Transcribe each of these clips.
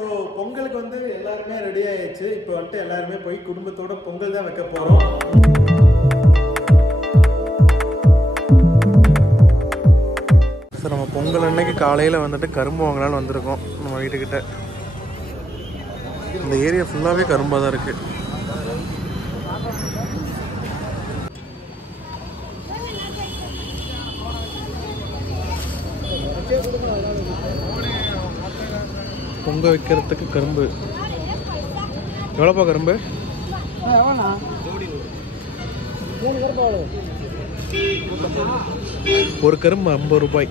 So பொங்கலுக்கு வந்து எல்லாருமே ரெடி ஆயிடுச்சு. இப்போ வந்துட்டு எல்லாருமே போய் குடும்பத்தோட பொங்கல் தான் வைக்க போகிறோம். சார் நம்ம பொங்கல் அன்னைக்கு காலையில் வந்துட்டு கரும்பு வாங்கலான்னு வந்திருக்கோம் நம்ம வீட்டுக்கிட்ட. இந்த ஏரியா ஃபுல்லாகவே கரும்பாக தான் இருக்குது. பொங்க வைக்கிறதுக்கு கரும்பு எவ்வளோப்பா கரும்பு? ஒரு கரும்பு 50 ரூபாய்.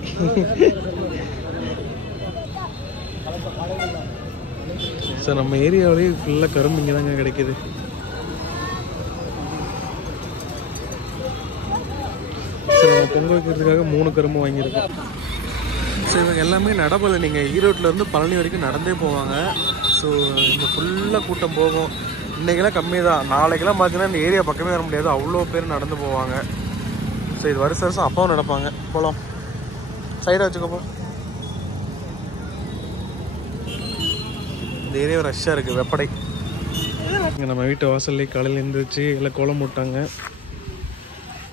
சார் நம்ம ஏரியாவிலேயே ஃபுல்லாக கரும்பு இங்கே தாங்க கிடைக்கிது. சார் நம்ம பொங்க வைக்கிறதுக்காக 3 கரும்பு வாங்கியிருக்கோம். ஸோ இவங்க எல்லாமே நடப்பல. நீங்கள் ஈரோட்டிலேருந்து பழனி வரைக்கும் நடந்தே போவாங்க. ஸோ இங்கே ஃபுல்லாக கூட்டம் போகும். இன்றைக்கெல்லாம் கம்மி தான். நாளைக்கெல்லாம் பார்த்தீங்கன்னா இந்த ஏரியா பக்கமே வர முடியாது, அவ்வளோ பேர் நடந்து போவாங்க. ஸோ இது வருஷம் அப்பாவும் நடப்பாங்க. போகலாம், சைடாக வச்சுக்கப்போ. இந்த ஏரியா ரஷ்ஷாக இருக்குது, வெப்படை. இங்கே நம்ம வீட்டு வாசல்லே காலையில் எழுந்திரிச்சு எல்லாம் கோலம் போட்டாங்க,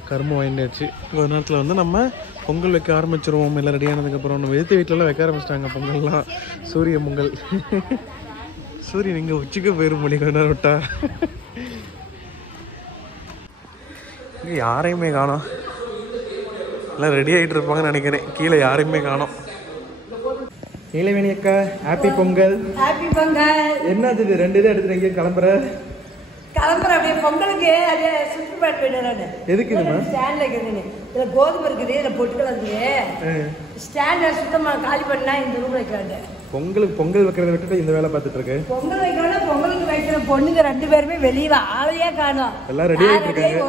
கரும்பு வாங்கியாச்சு. ஒரு நேரத்தில் வந்து நம்ம பொங்கல் வைக்க ஆரம்பிச்சிருவோம். எல்லாம் ரெடியானதுக்கப்புறம் நம்ம எதிர்த்து வீட்டிலலாம் வைக்க ஆரம்பிச்சிட்டாங்க பொங்கல்லாம். சூரிய பொங்கல். சூரியன் இங்கே உச்சிக்க போயிடும் மொழி கொஞ்ச நேரம் விட்டா. இங்கே யாரையுமே காணோம். எல்லாம் ரெடி ஆகிட்டு இருப்பாங்கன்னு நினைக்கிறேன். கீழே யாரையுமே காணோம். நீலவேணி அக்கா, ஹாப்பி பொங்கல். ஹாப்பி பொங்கல். என்னது இது 2 இதை எடுத்துட்டு எங்கேயும் கிளம்புற? அப்படியே பொங்கலுக்கு அதே சுற்றுப்பாட்டு போயிட்டு. எதுக்கு இதுமா? ஸ்டாண்ட்ல இருக்குது, இதுல கோதுமை இருக்குது, இதுல பொட்டுக்கலாம் இருக்குது. ஸ்டாண்ட சுத்தமா காலி பண்ணா இந்த ரூம் வைக்கிறாங்க. பொங்கலுக்கு பொங்கல் வைக்கிறத விட்டுட்டு இந்த வேலை பார்த்துட்டு இருக்கு. பொங்கல் வைக்கணும், பொங்கலுக்கு வைக்கிற பொண்ணுங்க 2 பேருமே வெளியே ஆளையே காணும். எல்லாம் ரெடி ஆகிட்டு இருக்காங்க.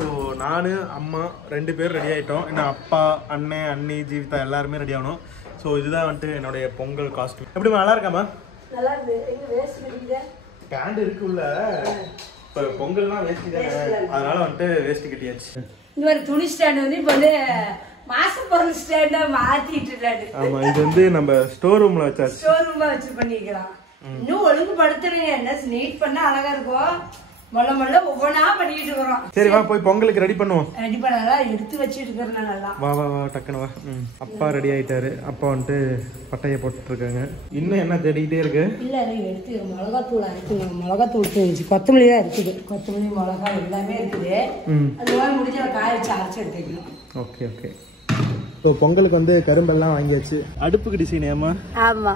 ஸோ நான் அம்மா 2 பேர் ரெடி ஆகிட்டோம். இன்னும் அப்பா, அண்ணன், அண்ணி, ஜீவிதா எல்லாருமே ரெடி ஆகணும். ஸோ இதுதான் வந்துட்டு என்னுடைய பொங்கல் காஸ்ட்யூம். எப்படிமா நல்லா இருக்காமா? நல்லா இருக்கு. பேண்ட் இருக்குல்ல, இப்போ பொங்கல்னா வேஷ்டி தானே, அதனால வந்துட்டு வேஷ்டி கட்டியாச்சு. இந்த மாதிரி துணி ஸ்டாண்ட் வந்து இப்போ வந்து மாசம் பொருள் ஸ்டாண்டா மாத்திட்டு இருக்காரு. ஆமா, இது வந்து நம்ம ஸ்டோர் ரூம்ல வச்சாச்சு. ஸ்டோர் ரூம்ல வச்சு பண்ணிக்கலாம். இன்னும் ஒழுங்கு படுத்துறீங்க, என்ன நீட் பண்ணா அழகா இருக்கும். மொள்ள ஒவ்வொன்னா பண்ணிட்டு இருக்கிறோம். சரி வா, போய் பொங்கலுக்கு ரெடி பண்ணுவோம். ரெடி பண்ணா எடுத்து வச்சிட்டு இருக்கிறேன். நல்லா வா வா வா, டக்குனு வா. அப்பா ரெடி ஆயிட்டாரு. அப்பா வந்துட்டு பட்டையை போட்டுட்டு இருக்காங்க. இன்னும் என்ன தேடிக்கிட்டே இருக்கு? இல்ல எடுத்து மிளகாத்தூள் அரைக்குங்க. மிளகாத்தூள் இருந்துச்சு, கொத்தமல்லி தான் இருக்குது. கொத்தமல்லி, மிளகா எல்லாமே இருக்குது. அது மாதிரி முடிஞ்ச காய வச்சு அரைச்சு எடுத்துக்கணும். Okay okay. இப்போ பொங்கலுக்கு வந்து கரும்பெல்லாம் வாங்கியாச்சு. அடுப்புக்கு டிசைன் ஏமா? ஆமா,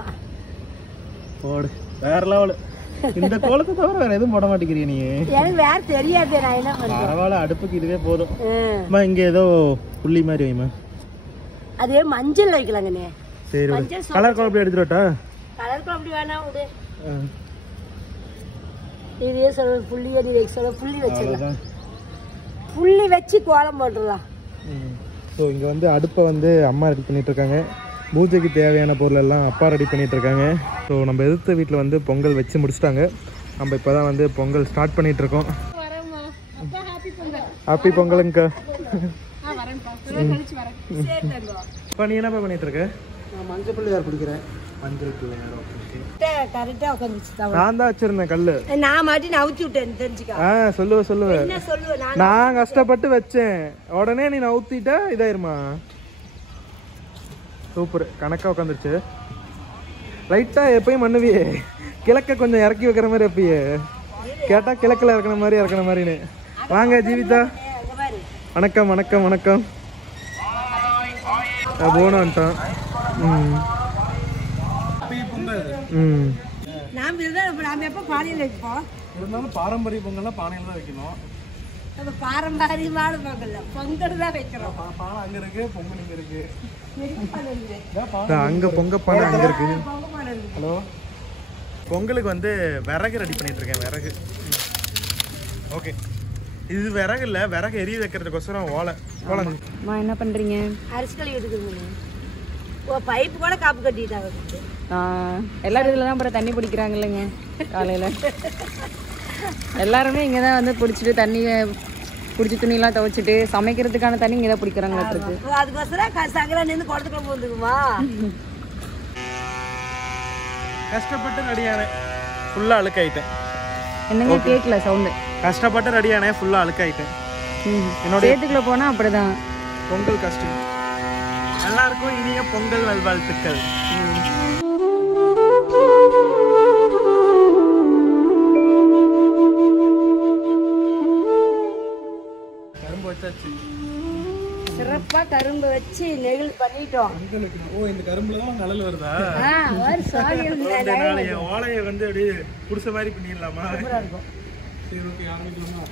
போடு. வேற லெவல். இந்த கோலத்தை தவிர வேற எதுவும் போட மாட்டேங்கிறீங்க நீ? எனக்கு வேற தெரியாது, நான் என்ன பண்ணுவேன். பரவாயில்ல, அடுப்புக்கு இதுவே போதும். இங்க ஏதோ புள்ளி மாதிரி வைமா. அதே மஞ்சள் வைக்கலாங்க. நீ சரி, கலர் குழம்பு எடுத்துட்டா? கலர் குழம்பு வேணாம் விடு. இதே சொல்ல புள்ளிய நீ வைக்க சொல்ல புள்ளி வச்சிடலாம். புள்ளி வச்சு கோலம் போட்டுடலாம். ஸோ இங்கே வந்து அடுப்பை வந்து அம்மா ரெடி பண்ணிட்டு இருக்காங்க. பூஜைக்கு தேவையான பொருள் எல்லாம் அப்பா ரெடி பண்ணிட்டு இருக்காங்க. ஸோ நம்ம எதிர்த்த வீட்டில் வந்து பொங்கல் வச்சு முடிச்சிட்டாங்க. நம்ம இப்போ தான் வந்து பொங்கல் ஸ்டார்ட் பண்ணிட்டு இருக்கோம். ஹாப்பி பொங்கலுங்கக்கா. இப்போ நீ என்னப்பா பண்ணிட்டு இருக்க? மஞ்சள் பிள்ளையார் பிடிக்கிறேன். மஞ்சள் பிள்ளையார் கரெக்டா உட்காந்துச்சு. நான் தான் வச்சிருந்தேன் கல்லு. நான் மாட்டி நவுத்தி விட்டேன் தெரிஞ்சுக்க. சொல்லுவேன். நான் கஷ்டப்பட்டு வச்சேன், உடனே நீ நவுத்திட்டா இதாயிருமா. சூப்பர், கணக்கா உட்காந்துருச்சு. லைட்டா எப்பயும் பண்ணுவியே, கிழக்க கொஞ்சம் இறக்கி வைக்கிற மாதிரி எப்பயே கேட்டா கிழக்கில் இறக்கின மாதிரின்னு. வாங்க ஜீவிதா. வணக்கம் வணக்கம் வணக்கம். போனான்ட்டான். நாம எப்ப பானையில வைப்போம்? இருந்தாலும் பாரம்பரிய பொங்கல்லாம் பானையில தான் வைக்கணும். பாரம்பரியமான பொங்கல் பொங்கல் தான் வைக்கிறோம். பானை அங்க இருக்கு, பொங்கல் இங்க இருக்கு. அங்க பொங்க பானை அங்க இருக்கு. ஹலோ, பொங்கலுக்கு வந்து விறகு ரெடி பண்ணிட்டு இருக்கேன். விறகு ஓகே. இது விறகு இல்ல, விறகு எரிய வைக்கிறதுக்கோசரம் ஓலை. என்ன பண்றீங்க? அரிசி கழுவி எடுத்துக்கோங்க. பைப்பு கூட காப்பு கட்டிட்டாங்க. எல்லாரும் இதுல தான் தண்ணி பிடிக்கிறாங்க இல்லைங்க. காலையில எல்லாருமே இங்கே தான் வந்து பிடிச்சிட்டு தண்ணி பிடிச்சி துணியெல்லாம் துவைச்சிட்டு சமைக்கிறதுக்கான தண்ணி இங்கே தான் பிடிக்கிறாங்களா இருக்கு. அதுக்கோசரம் சங்கரா நின்று குடத்துக்குள்ள போந்துக்குமா. கஷ்டப்பட்டு ரெடியானேன், ஃபுல்லாக அழுக்காயிட்டேன். என்னங்க கேட்கல சவுண்டு. கஷ்டப்பட்டு ரெடியானேன், ஃபுல்லாக அழுக்காயிட்டேன். என்னோட சேத்துக்குள்ள போனா அப்படிதான். பொங்கல் கஷ்டம். எல்லாருக்கும் இனிய பொங்கல் நல்வாழ்த்துக்கள். கரும்பு வச்சாச்சு. சிறப்பா கரும்பு வச்சு நெகிழ் பண்ணிட்டோம். ஓ, இந்த கரும்புல தான் நலல் வருதா? ஓலையை வந்து அப்படியே புடிச்ச மாதிரி பண்ணிடலாமா? சரி, ஓகே, ஆரம்பிக்கலாமா?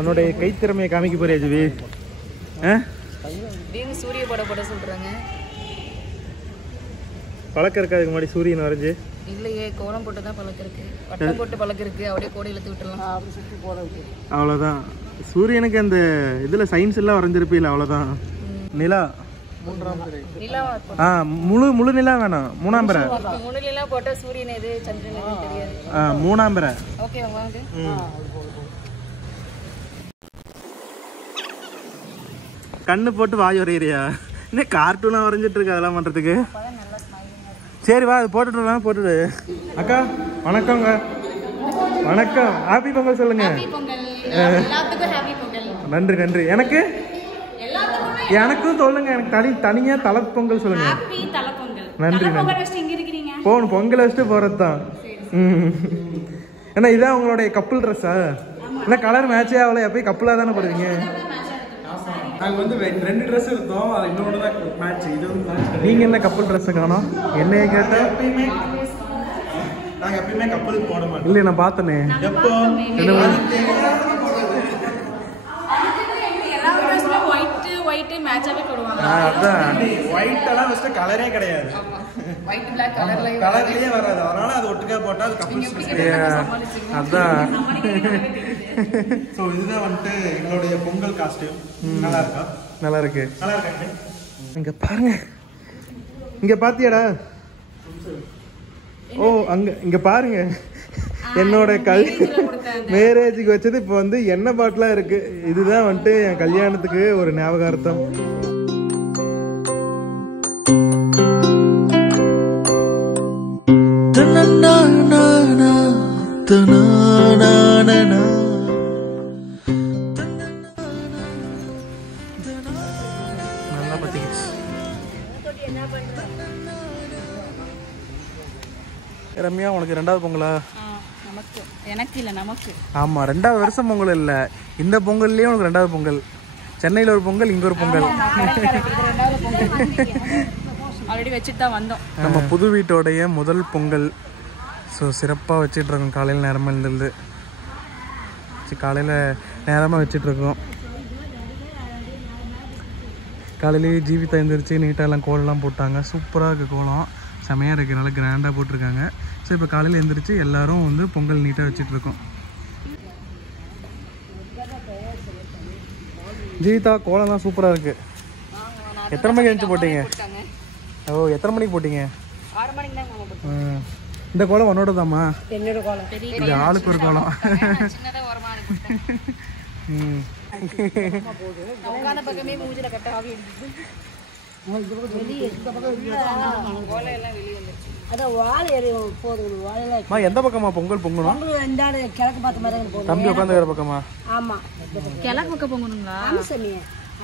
உன்னுடைய கைத்திறமையை காமிக்க போறியா ஜிவி? சூரிய போட சொல்றாங்க. பழக்கம் இருக்கா அதுக்கு முன்னாடி சூரியன் வரைஞ்சு? இல்லையே, கோலம் போட்டு தான் பழக்கம் இருக்கு. வட்டம் போட்டு பழக்கம் இருக்கு. அப்படியே கோடை இழுத்து விட்டுலாம். அவ்வளோதான். சூரியனுக்கு அந்த இதில் சயின்ஸ் எல்லாம் வரைஞ்சிருப்பீல, அவ்வளோதான். நிலா முழு நிலா வேணாம், மூணாம்பரை. முழு நிலா போட்டா சூரியன் எது சந்திரன் எது தெரியாது. மூணாம்பரை. ஓகே வாங்க. கண்ணு போட்டு வாய் வரையிறியா? என்ன கார்ட்டூனாக வரைஞ்சிட்டு இருக்கு அதெல்லாம் பண்ணுறதுக்கு? சரி வா, அது போட்டுட்டு. அக்கா வணக்கங்க. வணக்கம், ஹாப்பி பொங்கல் சொல்லுங்க. நன்றி. எனக்கும் சொல்லுங்க, எனக்கு தனியா தலை பொங்கல் சொல்லுங்க. நன்றி. போகணும், பொங்கல் வச்சுட்டு போறது தான். ஏன்னா இதான் உங்களுடைய கப்புள் ட்ரெஸ்ஸா? என்ன கலர் மேட்சே ஆகல, எப்பயும் கப்புளாக தானே போடுவீங்க? நாங்கள் வந்து 2 ட்ரெஸ் எடுத்தோம், அது இன்னொன்று தான் மேட்ச். இது வந்து மேட்ச். நீங்கள் என்ன கப்புள் ட்ரெஸ்ஸை காணோம்? என்னைய கேட்டால் நாங்கள் எப்பயுமே கப்பல் போட மாட்டோம். இல்லை, நான் பார்த்தேனே. எப்போ? அதான் ஒயிட் எல்லாம் ஃபர்ஸ்ட் கலரே கிடையாது, கலர்லயே வராது. அதனால அது ஒட்டுக்கா போட்டா அது கப்பல்ஸ். அதான். ஸோ இதுதான் வந்துட்டு எங்களுடைய பொங்கல் காஸ்டியூம். நல்லா இருக்கா? நல்லா இருக்கு. இங்க பாருங்க, இங்க பாத்தியாடா? ஓ, இங்க பாருங்க, என்னோட மேரேஜுக்கு வச்சது இப்போ வந்து எண்ணெய் பாட்டிலா இருக்கு. இதுதான் வந்துட்டு என் கல்யாணத்துக்கு ஒரு ஞாபகார்த்தம். நல்லா பத்திக்கிச்சு. ரம்யா, உனக்கு 2வது பொங்கலா? எனக்கு இல்ல, நமக்கு. ஆமா, 2வது வருஷம் பொங்கல் இல்ல, இந்த பொங்கல்லையே உனக்கு 2வது பொங்கல். சென்னையில் ஒரு பொங்கல், இங்க ஒரு பொங்கல். ஆல்ரெடி வச்சுட்டு தான் வந்தோம். நம்ம புது வீட்டோடைய முதல் பொங்கல். ஸோ சிறப்பாக வச்சிட்ருக்கோம். காலையில் நேரமாக இருந்தது, காலையில் நேரமாக வச்சிட்ருக்கோம். காலையிலேயே ஜீவிதா எழுந்திரிச்சு நீட்டாக எல்லாம் கோலம்லாம் போட்டாங்க. சூப்பராக இருக்குது கோலம், செமையாக இருக்குது, நல்லா கிராண்டாக போட்டிருக்காங்க. ஸோ இப்போ காலையில் எழுந்திரிச்சு எல்லோரும் வந்து பொங்கல் நீட்டாக வச்சிட்ருக்கோம். ஜீவிதா, கோலம்லாம் சூப்பராக இருக்குது. எத்தனை மணிக்கு எழுந்து போட்டீங்க? ஓ, எத்தனை மணிக்கு போட்டீங்க? 6 மணிக்கு தான் போட்டோம். இந்த கோலம் உன்னோட தாமா? என்னோட கோலம். இது ஆளுக்கு ஒரு கோலம். சின்னதா ஓரமா இருக்கு. உட்கார்ந்த பக்கமே மூஞ்சில கட்ட ஆவி அடிக்குது. வெளியே இந்த பக்கம் கோலம் எல்லாம் வெளியே வந்துச்சு. அத வாழை எரியும் போடுது. வாழைல எந்த பக்கமா பொங்கல் பொங்கணும்? பொங்கல் இந்தாட கிழக்கு பார்த்த மாதிரி போடுது. தம்பி உட்கார்ந்த வேற பக்கமா? ஆமா, கிழக்கு பக்கம் பொங்கணுங்களா? ஆமா சாமி,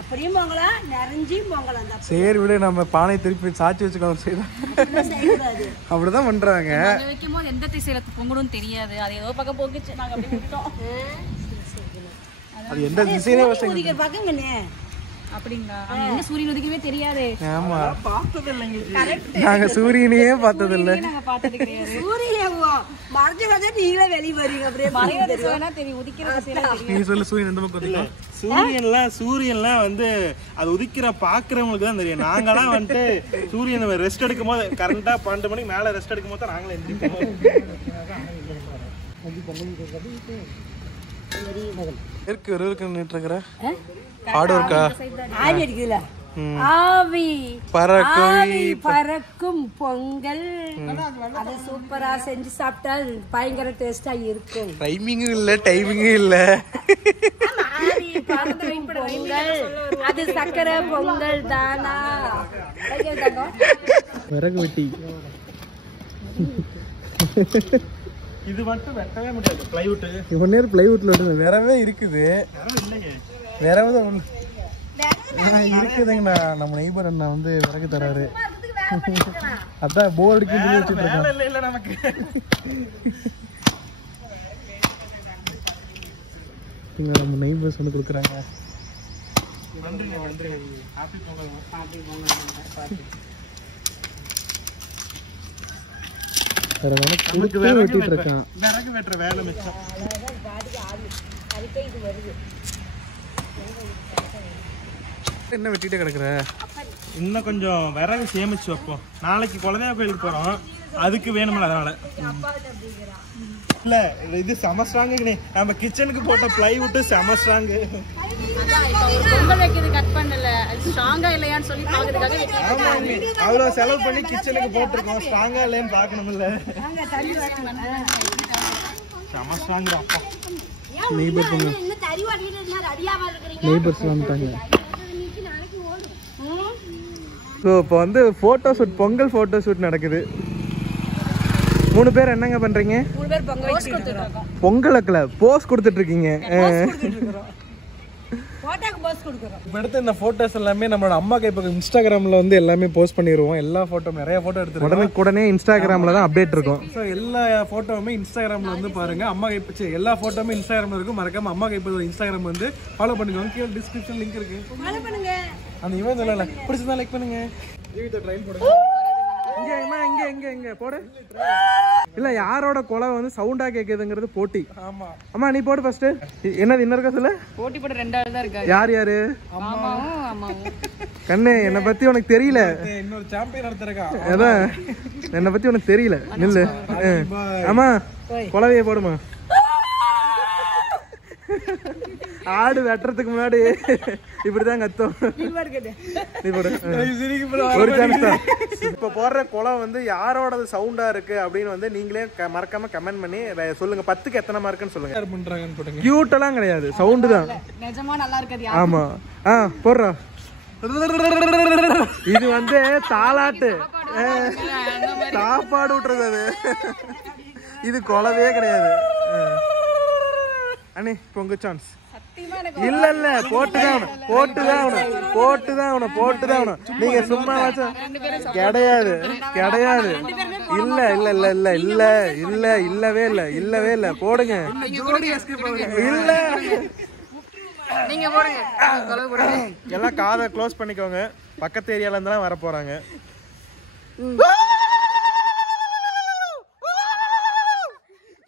அப்படியும் பொங்கலாம், நிறைஞ்சியும் பொங்கலாம் தான். சரி விட, நம்ம பானை திருப்பி சாச்சி வச்சுக்கலாம். அப்படிதான் பண்றாங்க. வைக்கும் போது எந்த திசையில பொங்கணும்னு தெரியாது, அது ஏதோ பக்கம் போக்குச்சு, நாங்க அப்படி விட்டோம். அது எந்த திசையிலே உதிக்கிற பக்கங்கண்ணே. அப்படிங்களா? என்ன சூரியன் உதிக்கவே தெரியாது. ஆமா, பார்த்தது இல்லைங்க, நாங்க சூரியனையே பார்த்தது இல்லை. நாங்க பார்த்தது கிடையாது. சூரியன் மறைஞ்சு வந்தா நீங்களே வெளிய வரீங்க. அப்படியே மறையறது சொன்னா தெரியும், உதிக்கிற திசையில தெரியும். நீ சொல்லு, சூரியன் எந்த பக்கம் தெரியும்? சூரியன்லாம் வந்து அது உதிக்கிற பாக்குறவங்களுக்கு தான் தெரியும். நாங்களாம் வந்துட்டு சூரியன் ரெஸ்ட் எடுக்கும் போது கரெக்டா 12 மணிக்கு மேல ரெஸ்ட் எடுக்கும் போது நாங்களே எந்திரிப்போம். ஆடு இருக்கா? ஆவி அடிக்குதுல, ஆவி பறக்கும் பொங்கல். அது சூப்பரா செஞ்சு சாப்பிட்டா பயங்கர டேஸ்டா இருக்கும். டைமிங்கும் இல்ல, டைமிங்கும் இல்ல. பொங்கல் அது சக்கரை பொங்கல் தானா? விறகு வெட்டி இது மட்டும் வெட்டவே முடியாது பிளைவுட். இப்போ நேரம் பிளைவுட்ல வெட்டுது. வேறவே இருக்குது. இல்லைங்க வேறவே தான் இருக்குதுங்கண்ணா. நம்ம நெய்பர் அண்ணா வந்து விறகு தராரு. அதான் போர் அடிக்க சொல்லி வச்சுட்டு இருக்கோம். இல்லை நமக்கு நம்ம நெய்பர்ஸ் வந்து கொடுக்குறாங்க. வெட்டிட்டு இருக்கான். விறகு வெட்டுற வேலை மிச்சம். என்ன வெட்டிட்டு கிடக்குற? இன்னும் கொஞ்சம் விறகு சேமிச்சு வைப்போம். நாளைக்கு குலதெய்வ கோயிலுக்கு போறோம், அதுக்கு வேணுமில்ல, அதனால. இல்ல இது செம ஸ்ட்ராங்குங்க. நம்ம கிச்சனுக்கு போட்ட பிளைவுட் செம ஸ்ட்ராங்கு. பொங்கல் வைக்கிறது கட் பண்ணல, அது ஸ்ட்ராங்கா இல்லையான்னு சொல்லி பாக்குறதுக்காக அவ்வளவு செலவு பண்ணி கிச்சனுக்கு போட்டிருக்கோம். ஸ்ட்ராங்கா இல்லையான்னு பாக்கணும்ல. செம ஸ்ட்ராங். அப்பா நெய்பர் நெய்பர்ஸ் வந்துட்டாங்க. ஸோ இப்போ வந்து photo shoot, Pongal photo shoot நடக்குது. 3 பேர் என்னங்க பண்றீங்க? 3 பேர் பொங்கலுக்குல போஸ் கொடுத்துட்டு இருக்கீங்க. போட்டோக்கு போஸ் கொடுக்குறோம். இப்போ எடுத்து இந்த ஃபோட்டோஸ் எல்லாமே நம்மளோட அம்மா கைப்பக்கம் இன்ஸ்டாகிராமில் வந்து எல்லாமே போஸ்ட் பண்ணிடுவோம். எல்லா ஃபோட்டோ நிறைய ஃபோட்டோ எடுத்து உடனே இன்ஸ்டாகிராமில் தான் அப்டேட் இருக்கும். ஸோ எல்லா ஃபோட்டோவுமே இன்ஸ்டாகிராமில் வந்து பாருங்க. அம்மா கைப்பச்சு எல்லா ஃபோட்டோவுமே இன்ஸ்டாகிராமில் இருக்கும். மறக்காம அம்மா கைப்பச்சு இன்ஸ்டாகிராம் வந்து ஃபாலோ பண்ணிக்கோங்க. கீழே டிஸ்கிரிப்ஷன் லிங்க் இருக்கு, ஃபாலோ பண்ணுங்க. அந்த இவன் சொல்லல பிடிச்சதா லைக் பண்ணுங்க. ட்ரைல் போடுங்க. இங்க போடு. இல்ல யாரோட கொலை வந்து சவுண்டா கேக்குதுங்கிறது போட்டி. ஆமா அம்மா நீ போடு ஃபர்ஸ்ட். என்னது இன்னொரு கசல போட்டி போட 2 ஆள் தான் இருக்காங்க. யாரு? அம்மாவும் கண்ணே என்ன பத்தி உனக்கு தெரியல. இன்னொரு சாம்பியன் எடுத்துறேன். அதான் என்ன பத்தி உனக்கு தெரியல. நில்லு. ஆமா கொலவையை போடுமா. ஆடு வெட்டுறதுக்கு முன்னாடி இப்படிதான் கத்தும். ஒரு சான்ஸ் தான். இப்ப போடுற கொலை வந்து யாரோட சவுண்டா இருக்கு அப்படின்னு வந்து நீங்களே மறக்காம கமெண்ட் பண்ணி சொல்லுங்க. 10க்கு எத்தனை மார்க்குன்னு சொல்லுங்க. கியூட் எல்லாம் கிடையாது, சவுண்டு தான். நிஜமா நல்லா இருக்காது. ஆமா போடுறா. இது வந்து தாலாட்டு சாப்பாடு விட்டுறது. அது இது கொலவே கிடையாது. அண்ணே பொங்க சான்ஸ். இல்ல போட்டுதான் நீங்க சும்மா கிடையாது. இல்லவே இல்ல போடுங்க. இல்ல நீங்க போடுங்க. எல்லாம் காதை க்ளோஸ் பண்ணிக்கோங்க. பக்கத்து ஏரியால இருந்தாலும் வர போறாங்க.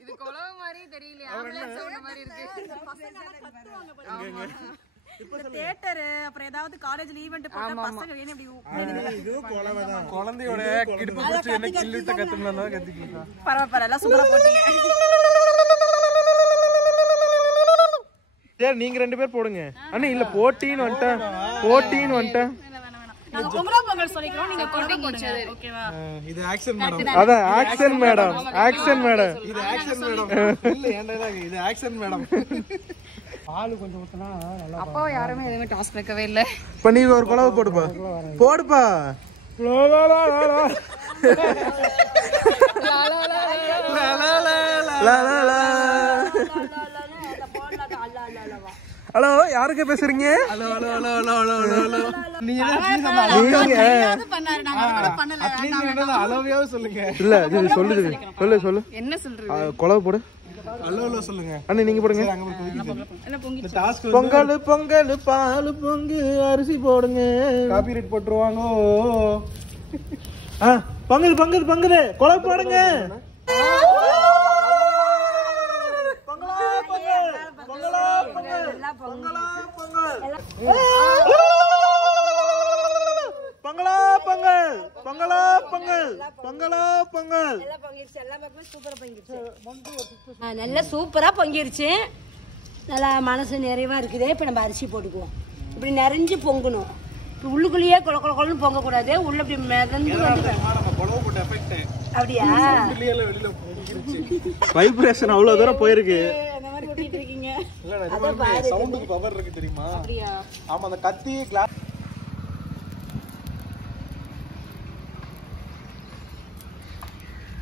இது கொலவ மாதிரி தெரியல, ஆம்புலன்ஸ் சவுண்ட் மாதிரி இருக்கு. தியேட்டர் அப்புறம் ஏதாவது காலேஜ்ல ஈவென்ட் போட்டா பசங்க வேணும் இப்படி. இது கொலவதான். குழந்தையோட கிடுப்பு பிடிச்சு என்ன கில்லிட்ட கத்தும்னா கத்திக்கலாம். பரவாயில்ல எல்லாம் சூப்பரா போட்டீங்க. சரி நீங்க 2 பேர் போடுங்க. அண்ணா இல்ல போட்டின்னு வந்துட்டேன். நாங்க பொங்கல் சொல்லிக்கிறோம், நீங்க கொண்டு போடுங்க. ஓகேவா? இது ஆக்சன் மேடம். அதான் ஆக்சன் மேடம். இது ஆக்சன் மேடம். இல்ல ஏன்டா இது ஆக்சன் மேடம். பால் கொஞ்சம் ஊத்துனா நல்லா. அப்பா யாருமே எதுவுமே டாஸ்க் வைக்கவே இல்ல. இப்ப நீ ஒரு கொலவை போடுப்பா. ஹலோ யாருக்கு பேசுறீங்க? இல்ல சொல்லு என்ன சொல்றது? கொலவை போடு. சொல்லுங்க அண்ணே நீங்க போடுங்க. பொங்கல் பால் பொங்கு அரிசி போடுங்க. காப்பிரைட் போட்டுருவாங்க. பொங்கல் கொலை போடுங்க. நல்லா சூப்பரா பொங்கிருச்சு. நல்லா மனசு நிறைவா இருக்குது. இப்ப நம்ம அரிசி போட்டுக்குவோம். இப்படி நிறைஞ்சு பொங்கணும். உள்ளுக்குள்ளேயே கொலன்னு பொங்க கூடாது. உள்ள இப்படி மிதந்து வந்து அப்படியா வைப்ரேஷன் அவ்வளவு தூரம் போயிருக்கு. சவுண்டுக்கு பவர் இருக்கு தெரியுமா? ஆமா அந்த கத்தி கிளாஸ்.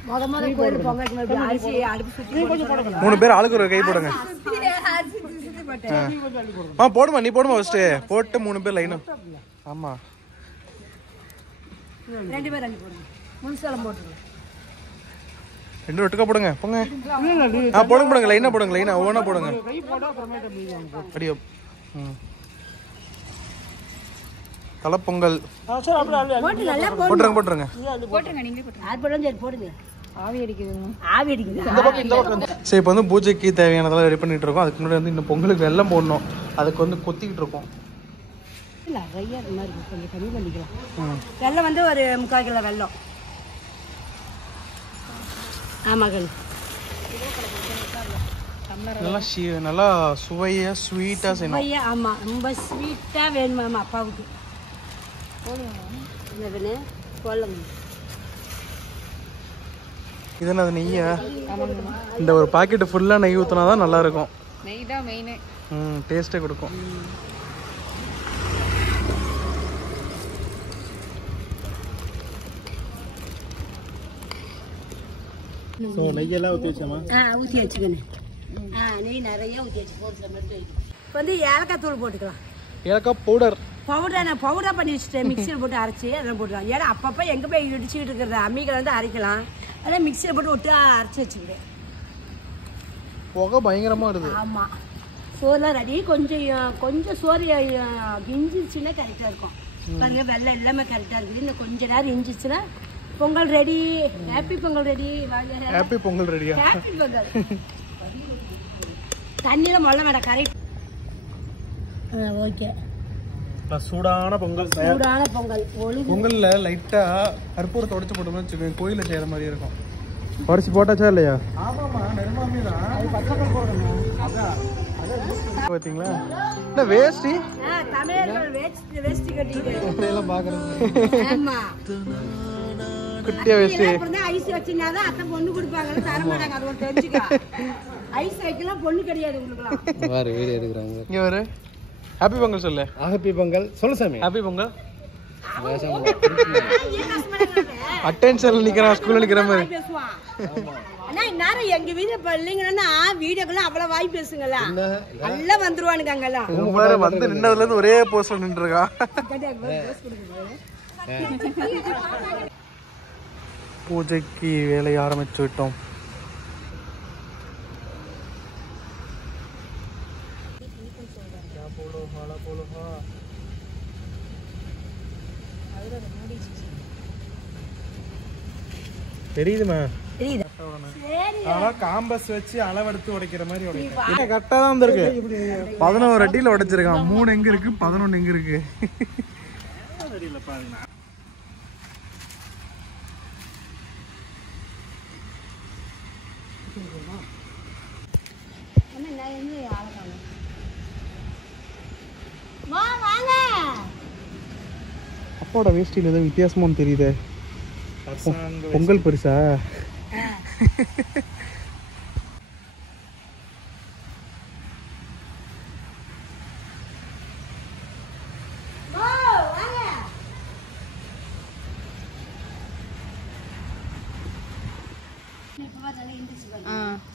முத கோயில் பொங்கல் அரிசி அடுப்பு சுத்தி 3 பேர் ஆளுக்கு ஒரு கை போடுங்க. போடுமா, நீ போடுமா ஃபர்ஸ்ட். போட்டு 3 பேர் லைனா. ஆமா 2 பேர் அள்ளி போடுங்க. முன்சாலம் போட்டுருங்க. 2 ஒட்டுக்கா போடுங்க. போங்க. போடுங்க லைனா போடுங்க. லைனா ஒவ்வொன்றா போடுங்க. அப்படியே தலைப்பொங்கல் போட்டுருங்க. ஆவி அடிக்குதுங்க. சரி, இப்போ வந்து பூஜைக்கு தேவையானதெல்லாம் ரெடி பண்ணிட்டு இருக்கோம். அதுக்கு முன்னாடி வந்து இந்த பொங்கலுக்கு வெல்லம் போடணும். அதுக்கு வந்து கொத்திக்கிட்டு இருக்கோம். வெல்லம் வந்து ஒரு 3/4 கிலோ வெல்லம். ஆமாங்க. நல்லா சுவையா ஸ்வீட்டா செய்யணும். ஆமா ரொம்ப ஸ்வீட்டா வேணுமாமா அப்பாவுக்கு. இது என்ன நெய்யா? இந்த ஒரு பாக்கெட் ஃபுல்லா நெய் ஊற்றினாதான் நல்லா இருக்கும். நெய் தான் மெயினே. டேஸ்ட்டே கொடுக்கும். நெய்யெல்லாம் ஊற்றி வச்சோமா? ஊற்றி வச்சுக்கணும். நெய் நிறைய ஊற்றி வச்சு இப்போ வந்து ஏலக்காய் தூள் போட்டுக்கலாம். ஏலக்காய் பவுடர் நான் பவுடர் பண்ணி வச்சுட்டேன். மிக்சியில் போட்டு அரைச்சி அதெல்லாம் போட்டுக்கலாம். ஏன்னா அப்பப்போ எங்கே போய் இடிச்சுக்கிட்டு இருக்கிறது அம்மிகளை வந்து அரைக்கலாம். அதான் மிக்சியில் போட்டு விட்டு அரைச்சி வச்சுக்கிட்டேன். புகை பயங்கரமாக வருது. ஆமாம், சோறுலாம் ரெடி. கொஞ்சம் சோறு இஞ்சிச்சுன்னா கரெக்டாக இருக்கும். பாருங்க வெள்ளம் எல்லாமே கரெக்டாக இருக்குது. இன்னும் கொஞ்ச நேரம் இஞ்சிச்சுன்னா Pongal ready. Happy Pongal ready. Happy Pongal ரெடியா? ஹாப்பி பொங்கல். தண்ணியில் மொள்ள வேண்டாம். கரெக்ட். ஓகே. சூடான பொங்கல். சூடான பொங்கல். பொங்கல்ல லைட்டா கற்பூரத்தை உடைச்சு போட்டோம்னு வச்சுக்கோங்க, கோயில செய்யற மாதிரி இருக்கும். உடைச்சு போட்டாச்சா இல்லையா? ஆமாமா, நெருமாமி தான். அது பச்சை போடணும். பாத்தீங்களா? என்ன வேஷ்டி? தமிழர்கள் வேஷ்டி கட்டிட்டு எல்லாம் பாக்குறேன். ஆமா, குட்டியா வேஷ்டி. அப்புறம் ஐஸ் வச்சினாதான் அத்தை பொண்ணு கொடுப்பாங்க. தர மாட்டாங்க. அது ஒரு தெரிஞ்சுக்க. ஐஸ் வைக்கலாம் பொண்ணு கிடையாது உங்களுக்குலாம். வேற வீடியோ எடுக்கறாங்க. இங்க வர ஹாப்பி பொங்கல் சொல்லு. ஹாப்பி பொங்கல் சொல்லு சாமி. ஹாப்பி பொங்கல். அட்டென்ஷன்ல நிக்கறான், ஸ்கூல்ல நிக்கற மாதிரி பேசுவான். அண்ணா இன்னார எங்க வீட்ல பிள்ளைங்கன்னா வீடியோக்குள்ள அவ்வளவு வாய் பேசுங்கல. நல்லா வந்துருவானுங்க அங்கலாம். உங்க வேற வந்து நின்னதுல இருந்து ஒரே போஸ்ல நின்னுறா. பூஜைக்கு வேலை ஆரம்பிச்சு விட்டோம். தெரியுதுமா? காம்பஸ் வச்சு அளவெடுத்து உடைக்கிற மாதிரி உடைக்கிறேன். கரெக்டா தான் வந்திருக்கு. 11 அடியில உடைச்சிருக்கான். 3 எங்க இருக்கு, 11 எங்க இருக்கு? அப்பாவோட வேஷ்டியில் ஏதோ வித்தியாசமான தெரியுதே. பொங்கல் பரிசா?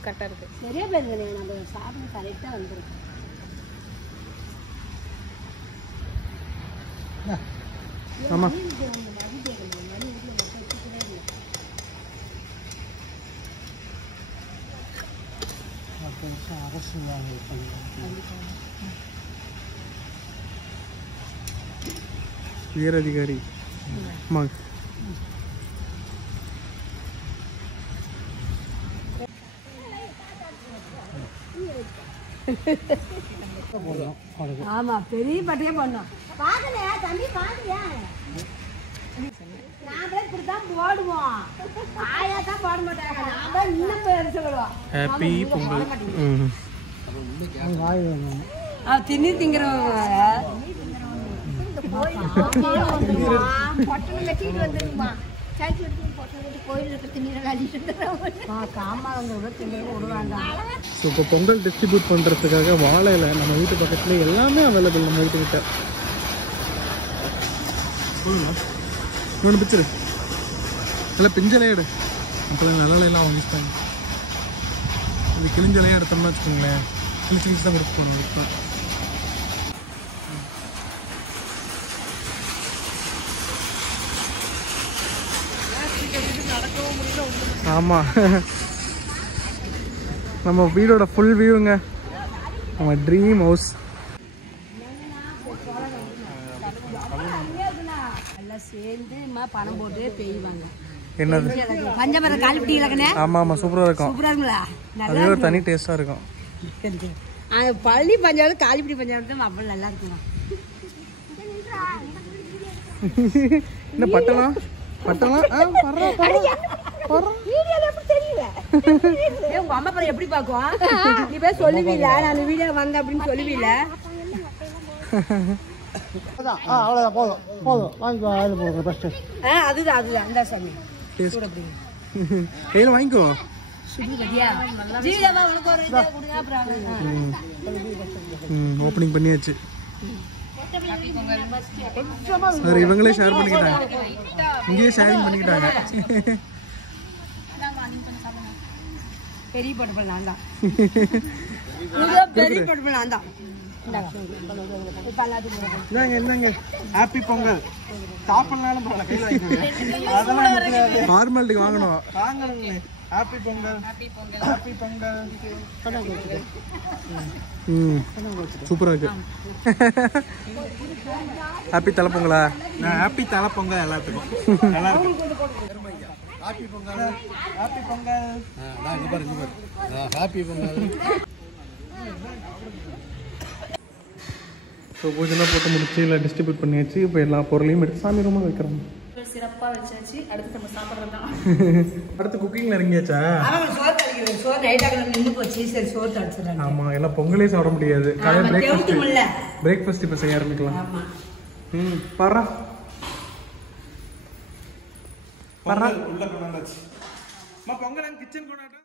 கரெக்டா இருக்கு. நிறைய பேர் நம்ம சாப்பிட கரெக்டா வந்துடும். ஆமா, உயர் அதிகாரி. ஆமா, பெரிய பட்டையே பண்ணோம். பாக்கலையா தம்பி? பாக்கலையா? நாமளே இப்படிதான் போடுவோம். ஆயா தான் போட மாட்டாங்க. நாம இன்னும் பெருசு விடுவோம். ஹாப்பி பொங்கல். திணி திங்கிறவங்க இப்போ பொங்கல் டிஸ்ட்ரிபியூட் பண்றதுக்காக வாழையில நம்ம வீட்டு பக்கத்துல எல்லாமே அவைலபிள். நம்ம வீட்டு கிட்ட இன்னொன்று பிச்சிரு. இல்லை பிஞ்சலே எடு. அப்போதான் நல்லெல்லாம் வாங்கிட்டாங்க. இது கிழிஞ்சலையும் எடுத்தோம்னா வச்சுக்கோங்களேன், கிழிச்சு தான் கொடுத்து போகணும். இப்போ ஆமாம், நம்ம வீடோட ஃபுல் வியூங்க, நம்ம ட்ரீம் ஹவுஸ். எல்லாம் சேர்ந்து பணம் போட்டு பெய்வாங்க. என்னது பஞ்சமரம் காலிப்பிட்டீங்களே? ஆமாம் ஆமாம், சூப்பராக இருக்கும். சூப்பரா இருக்குங்களா? அது ஒரு தனி டேஸ்ட்டாக இருக்கும். பள்ளி பஞ்சாவது காலிப்பிடி பஞ்சாவது அவ்வளோ நல்லா இருக்குங்க. என்ன பட்டலாம் பட்டலாம் உங்க அம்மா படம் எப்படி பாக்கும்? நீ போய் சொல்லுவீல, நான் வீடியோ வந்தேன் அப்படின்னு சொல்லுவீல. அவ்வளோதான், போதும் போதும், வாங்கிக்கோ. அதில் போடுங்க ஃபஸ்ட்டு. அதுதான் அதுதான் அந்த சாமி கையில் வாங்கிக்கோ. ஓப்பனிங் பண்ணியாச்சு சார். இவங்களே ஷேர் பண்ணிக்கிட்டாங்க, இங்கேயே ஷேரிங் பண்ணிக்கிட்டாங்க. பெரிய படுப்பல் நான் தான், பெரிய படுப்பல் நான் தான். என்னங்க ஹாப்பி பொங்கல் சாப்பிடலாம் போல, கையில் வாங்கிக்கோங்க. அதெல்லாம் ஃபார்மாலிட்டி வாங்கணும், வாங்கணுங்க. Happy Pongal, happy Pongal. சூப்பராக இருக்கு. ஹாப்பி தலைப்பொங்கலா? ஹாப்பி தலை பொங்கல் எல்லாத்துக்கும். நல்லா இருக்கும். Happy Pongal, happy Pongal. Happy Pongal. So பூஜைலாம் போட்டு முடிச்சு இல்லை டிஸ்ட்ரிபியூட் பண்ணியாச்சு. இப்போ எல்லா பொருளையும் எடுத்து சாமி ரூமில் வைக்கிறோம். சிறப்பாக வச்சாச்சு. அடுத்து நம்ம சாப்பிட்றது தான். அடுத்து குக்கிங்கில் இறங்கியாச்சா? சோறு தடிக்கிறேன், சோறு நைட்டாக நின்று போச்சு. சரி சோறு தடிச்சிடறாங்க. ஆமாம், எல்லாம் பொங்கலே சாப்பிட முடியாது. காலையில் பிரேக்ஃபாஸ்ட் இப்போ செய்ய ஆரம்பிக்கலாம். பாரா உள்ள கொண்டாச்சு. பொங்கல் கிச்சன் கொண்டாட்டம்.